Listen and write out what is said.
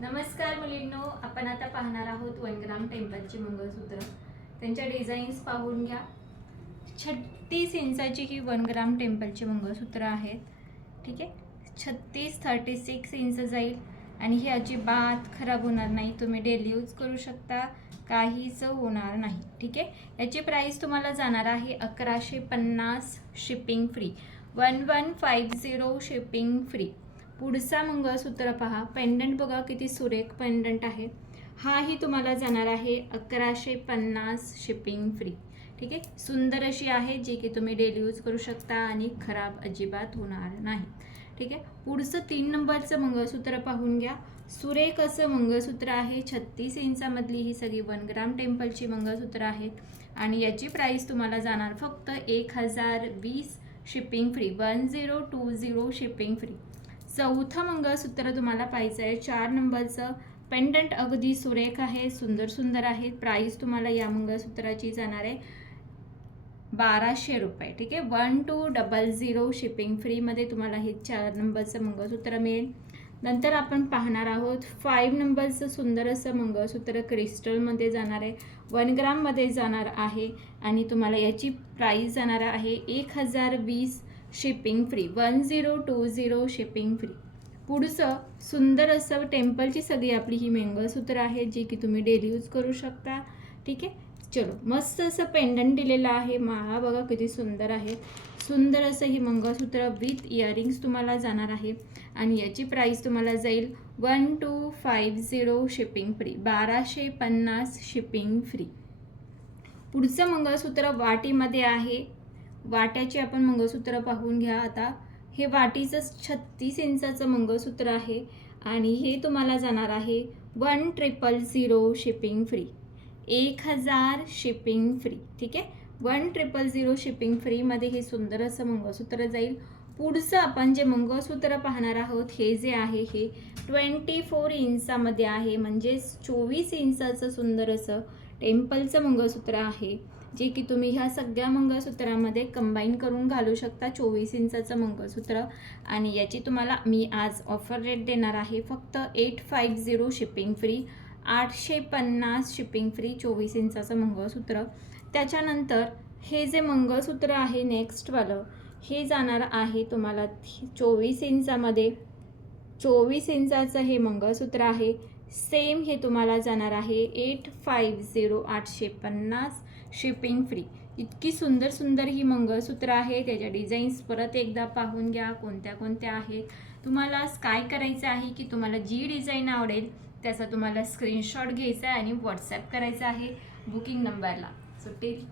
नमस्कार मुलींनो, आपण आता पाहणार आहोत 1 ग्राम टेम्पलची मंगळसूत्र. त्यांच्या डिझाईन्स पाहून घ्या. 36 इंचाची ही 1 ग्राम टेम्पलची मंगळसूत्र आहेत. ठीक आहे, 36 इंच जाईल आणि ही अजिबात खराब होणार नाही. तुम्ही डेली यूज करू शकता, काहीच होणार नाही. ठीक आहे, याची प्राइस तुम्हाला जाणार आहे 1150 शिपिंग फ्री, 1150 शिपिंग फ्री. पुढचा मंगळसूत्र पहा, पेंडंट बघा किती सुरेख पेंडंट आहे. हाही तुम्हाला जाणार आहे 1150 शिपिंग फ्री. ठीक आहे, सुंदर अशी आहे जी की तुम्ही डेली यूज करू शकता आणि खराब अजिबात होणार नाही. ठीक आहे, पुढचं 3 नंबरचं मंगळसूत्र पाहून घ्या. सुरेख असं मंगळसूत्र आहे. 36 इंचामधली ही सगळी 1 ग्राम टेम्पलची मंगळसूत्र आहेत आणि याची प्राइस तुम्हाला जाणार फक्त 1020 शिपिंग फ्री, 1020 शिपिंग फ्री. चौथं मंगळसूत्र तुम्हाला पाहायचं आहे 4 नंबरचं. पेंडंट अगदी सुरेख आहे, सुंदर सुंदर आहे. प्राइस तुम्हाला या मंगळसूत्राची जाणार आहे 1200 रुपये. ठीक आहे, 1200 शिपिंग फ्रीमध्ये तुम्हाला हे 4 नंबरचं मंगळसूत्र मिळेल. नंतर आपण पाहणार आहोत 5 नंबरचं सुंदर असं मंगळसूत्र क्रिस्टलमध्ये जाणार आहे, 1 ग्राममध्ये जाणार आहे आणि तुम्हाला याची प्राइस जाणार आहे 1020 शिपिंग फ्री, 1020 शिपिंग फ्री. पुढचं सुंदर असं टेम्पलची सगळी आपली ही मंगळसूत्र आहे जी की तुम्ही डेली यूज करू शकता. ठीक आहे, चलो, मस्त असं पेंडंट दिलेलं आहे. माळा बघा किती सुंदर आहे. सुंदर असं ही मंगळसूत्र विथ इयरिंग्स तुम्हाला जाणार आहे आणि याची प्राइस तुम्हाला जाईल 1250 शिपिंग फ्री, 1250 शिपिंग फ्री. पुढचं मंगळसूत्र वाटीमध्ये आहे. वाट्याचे आपण मंगळसूत्र पाहून घ्या. आता हे वाटीचं 36 इंचाचं मंगळसूत्र आहे आणि हे तुम्हाला जाणार आहे 1000 शिपिंग फ्री, 1000 शिपिंग फ्री. ठीक आहे, 1000 शिपिंग फ्रीमध्ये हे सुंदर असं मंगळसूत्र जाईल. पुढचं आपण जे मंगळसूत्र पाहणार आहोत हे जे आहे हे 24 इंचामध्ये आहे, म्हणजे 24 इंचाचं सुंदर असं टेम्पलचं मंगळसूत्र आहे जे की तुम्ही ह्या सगळ्या मंगळसूत्रामध्ये कंबाईन करून घालू शकता. 24 इंचाचं मंगळसूत्र आणि याची तुम्हाला मी आज ऑफर रेट देणार आहे फक्त 850 शिपिंग फ्री, 850 शिपिंग फ्री, 24 इंचाचं मंगळसूत्र. त्याच्यानंतर हे जे मंगळसूत्र आहे नेक्स्टवालं हे जाणार आहे तुम्हाला 24 इंचामध्ये. 24 इंचाचं हे मंगळसूत्र आहे. सेम हे तुम्हाला जाणार आहे 850, 850 शिपिंग फ्री. इतकी सुंदर सुंदर ही मंगळसूत्र आहे. त्याच्या डिझाईन्स परत एकदा पाहून घ्या कोणत्या कोणत्या आहेत. तुम्हाला काय करायचं आहे की तुम्हाला जी डिझाईन आवडेल त्याचा तुम्हाला स्क्रीनशॉट घ्यायचा आहे आणि व्हॉट्सॲप करायचा आहे बुकिंग नंबरला. So till